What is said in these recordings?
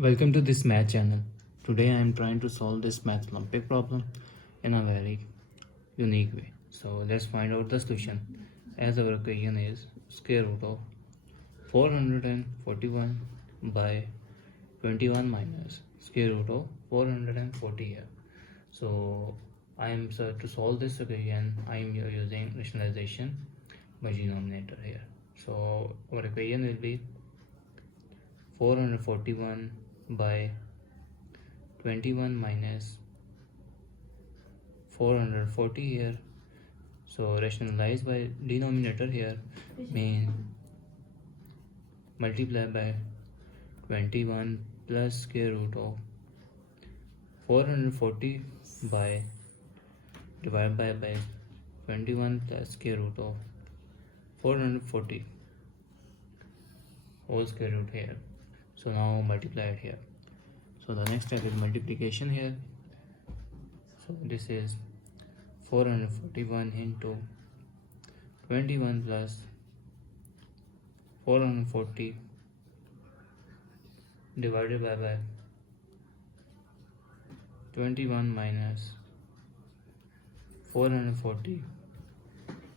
Welcome to this math channel. Today I am trying to solve this math Olympic problem in a very unique way. So let's find out the solution. As our equation is square root of 441 by 21 minus square root of 440 here. So I am to solve this equation I am using rationalization by denominator here. So our equation will be 441 by 21 minus 440 here. So rationalize by denominator here means multiply by 21 plus square root of 440 by divide by 21 plus square root of 440 whole square root here. So now multiply it here. So the next step is multiplication here. So this is 441 into 21 plus 440 divided by 21 minus 440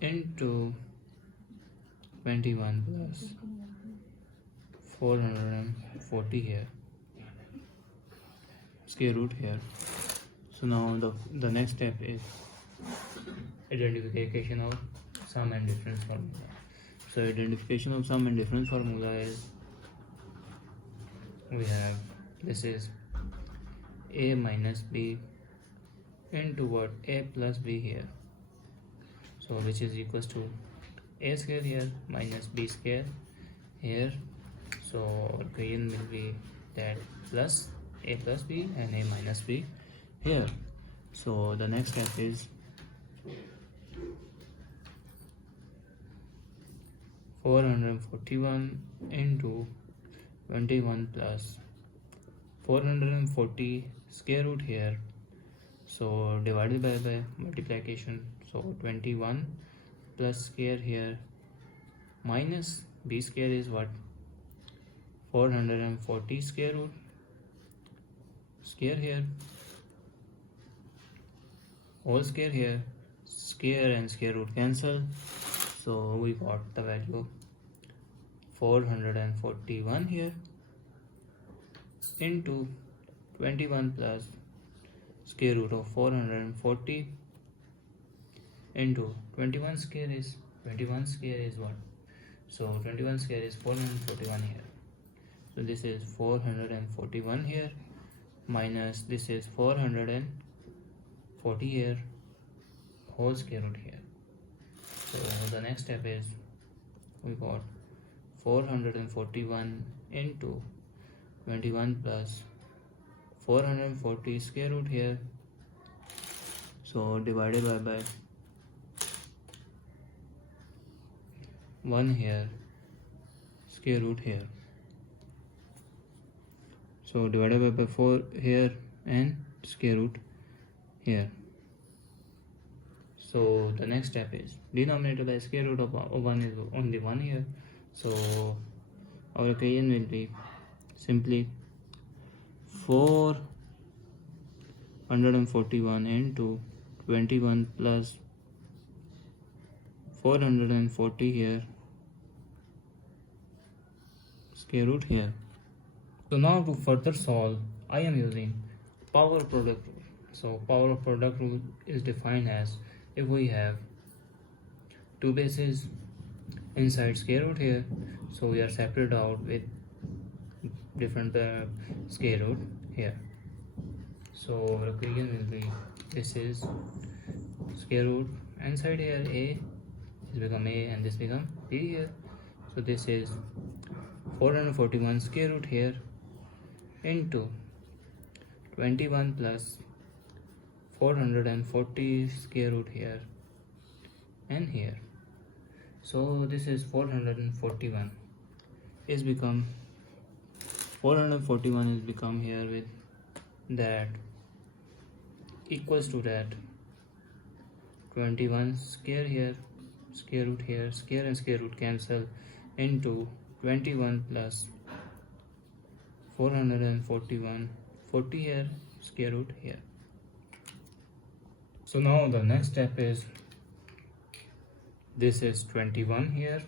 into 21 plus 440 here, square root here. So now the next step is identification of sum and difference formula. So identification of sum and difference formula is we have this is a minus b into what a plus b here. So which is equals to a square here minus b square here. So our equation will be that plus a plus b and a minus b here. So the next step is 441 into 21 plus 440 square root here. So divided by multiplication. So 21 plus square here minus b square is what 440 square root square here whole square here, square and square root cancel. So we got the value 441 here into 21 plus square root of 440 into 21 square is what? So 21 square is 441 here. So this is 441 here minus this is 440 here whole square root here. So the next step is we got 441 into 21 plus 440 square root here. So divided by 1 here square root here. So divided by 4 here and square root here. So the next step is denominator by square root of 1 is only 1 here. So our equation will be simply 441 into 21 plus 440 here square root here. So now to further solve, I am using power product rule. So power of product rule is defined as if we have two bases inside square root here, so we are separated out with different square root here. So our equation will be this is square root inside here a is become a and this become b here. So this is 441 square root here into 21 plus 440 square root here and here. So this is 441 is become 441 is become here with that equals to that 21 square here square root here, square and square root cancel into 21 plus 441, 40 here, square root here. So now the next step is, this is 21 here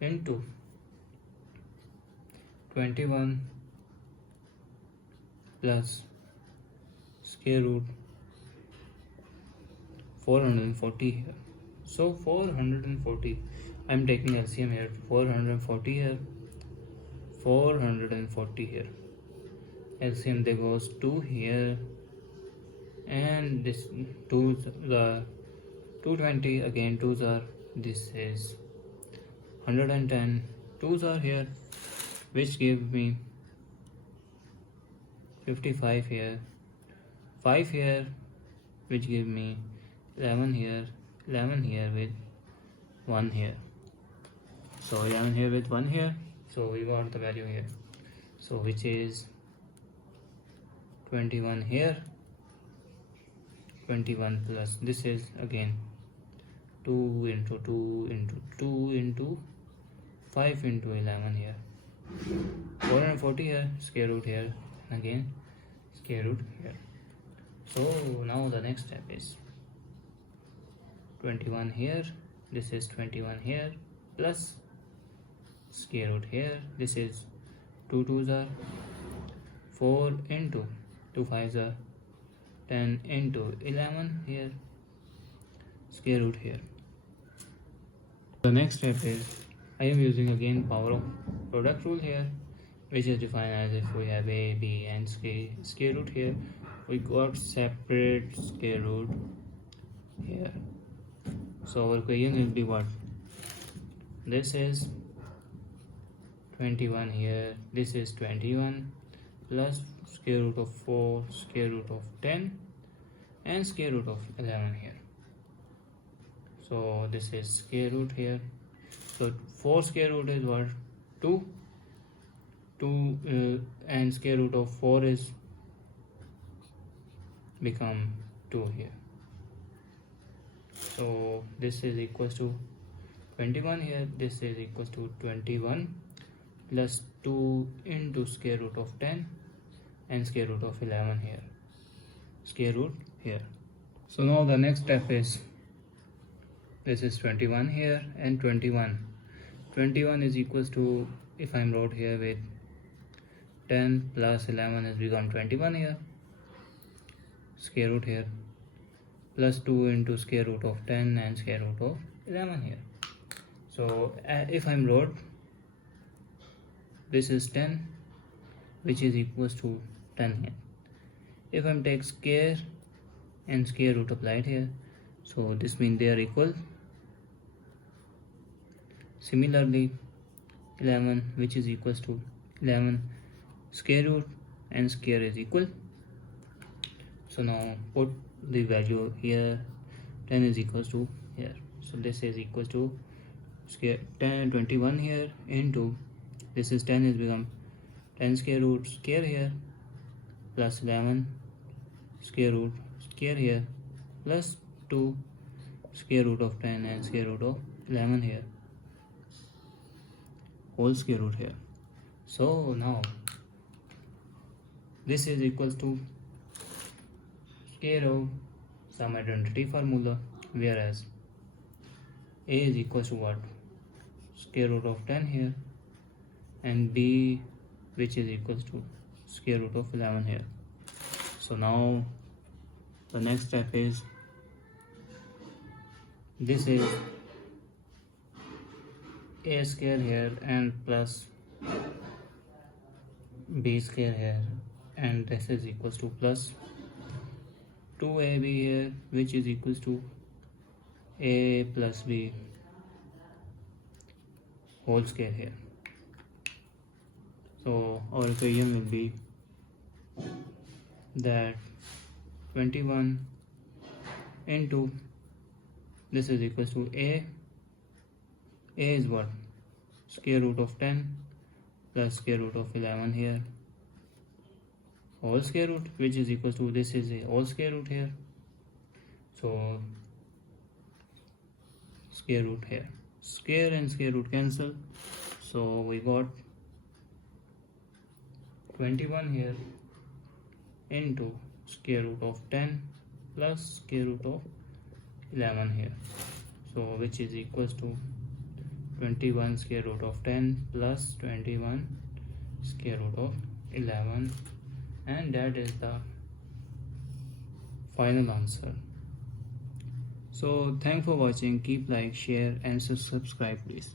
into 21 plus square root 440 here. So 440, I'm taking LCM here, 440 here, 440 here. LCM there goes 2 here, and this 2 the 220 again, 2s are, this is 110, 2s are here, which give me 55 here, 5 here, which give me 11 here, 11 here with 1 here. So 11 here with 1 here, so we got the value here. So which is 21 here, 21 plus, this is again 2 into 2 into 2 into 5 into 11 here, 440 here, square root here, and again square root here. So now the next step is 21 here, this is 21 here, plus square root here, this is 2 2s are 4 into 2 5s are 10 into 11 here, square root here. The next step is, I am using again power of product rule here, which is defined as if we have a, b and square root here, we got separate square root here. So our equation will be what? This is 21 here, this is 21 plus square root of 4, square root of 10, and square root of 11 here. So this is square root here. So 4 square root is what? 2. And square root of 4 is become 2 here. So this is equals to 21 here, this is equals to 21 plus 2 into square root of 10 and square root of 11 here, square root here. So now the next step is, this is 21 here and 21 is equals to, if I'm wrote here with 10 plus 11 has become 21 here, square root here, plus 2 into square root of 10 and square root of 11 here. So if I'm wrote, this is 10, which is equals to 10 here. If I'm take square and square root applied here, so this means they are equal. Similarly 11, which is equals to 11, square root and square is equal. So now put the value here, 10 is equals to here, so this is equals to square 10 21 here into, this is 10 is become 10 square root square here plus 11 square root square here plus 2 square root of 10 and square root of 11 here, whole square root here. So now this is equals to square of some identity formula, whereas a is equals to what? Square root of 10 here, and b, which is equals to square root of 11 here. So now the next step is, this is a square here and plus b square here, and this is equals to plus 2ab here, which is equals to a plus b whole square here. So our equation will be that 21 into, this is equals to a is what? Square root of 10 plus square root of 11 here, whole square root, which is equals to, this is a whole square root here, so square root here, square and square root cancel, so we got 21 here into square root of 10 plus square root of 11 here, so which is equals to 21 square root of 10 plus 21 square root of 11, and that is the final answer. So thanks for watching. Keep like, share and subscribe please.